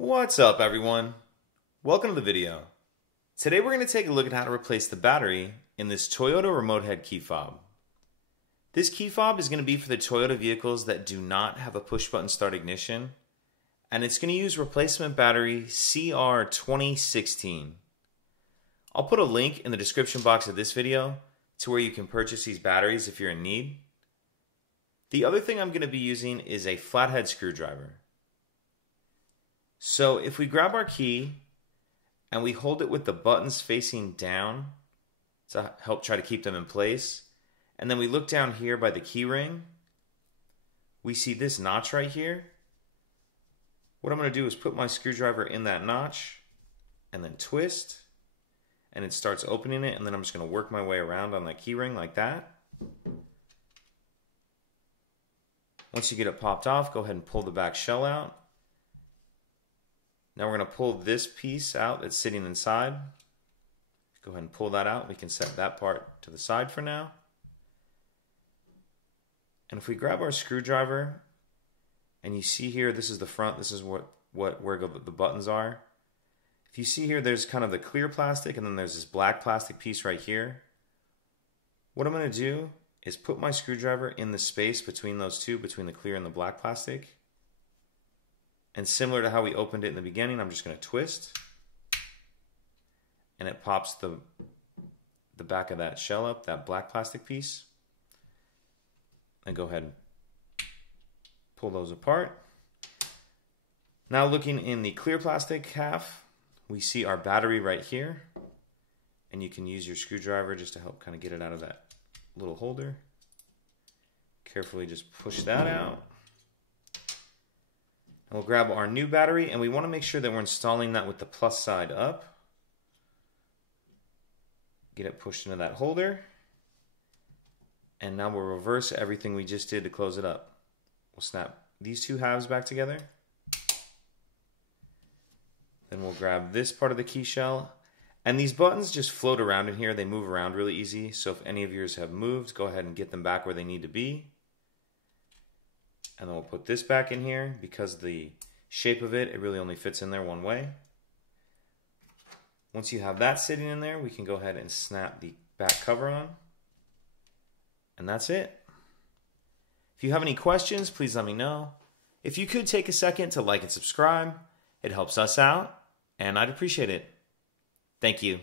What's up, everyone? Welcome to the video. Today we're going to take a look at how to replace the battery in this Toyota remote head key fob. This key fob is going to be for the Toyota vehicles that do not have a push button start ignition, and it's going to use replacement battery CR2016. I'll put a link in the description box of this video to where you can purchase these batteries if you're in need. The other thing I'm going to be using is a flathead screwdriver. So if we grab our key and we hold it with the buttons facing down to help try to keep them in place, and then we look down here by the key ring, we see this notch right here. What I'm going to do is put my screwdriver in that notch and then twist, and it starts opening it, and then I'm just going to work my way around on that key ring like that. Once you get it popped off, go ahead and pull the back shell out. Now we're going to pull this piece out that's sitting inside. Go ahead and pull that out. We can set that part to the side for now. And if we grab our screwdriver, and you see here, this is the front, this is where the buttons are. If you see here, there's kind of the clear plastic, and then there's this black plastic piece right here. What I'm going to do is put my screwdriver in the space between those two, between the clear and the black plastic. And similar to how we opened it in the beginning, I'm just going to twist. And it pops the back of that shell up, that black plastic piece. And go ahead and pull those apart. Now looking in the clear plastic half, we see our battery right here. And you can use your screwdriver just to help kind of get it out of that little holder. Carefully just push that out. And we'll grab our new battery, and we want to make sure that we're installing that with the plus side up. Get it pushed into that holder. And now we'll reverse everything we just did to close it up. We'll snap these two halves back together. Then we'll grab this part of the key shell. And these buttons just float around in here. They move around really easy. So if any of yours have moved, go ahead and get them back where they need to be. And then we'll put this back in here. Because the shape of it, it really only fits in there one way. Once you have that sitting in there, we can go ahead and snap the back cover on. And that's it. If you have any questions, please let me know. If you could take a second to like and subscribe, it helps us out, and I'd appreciate it. Thank you.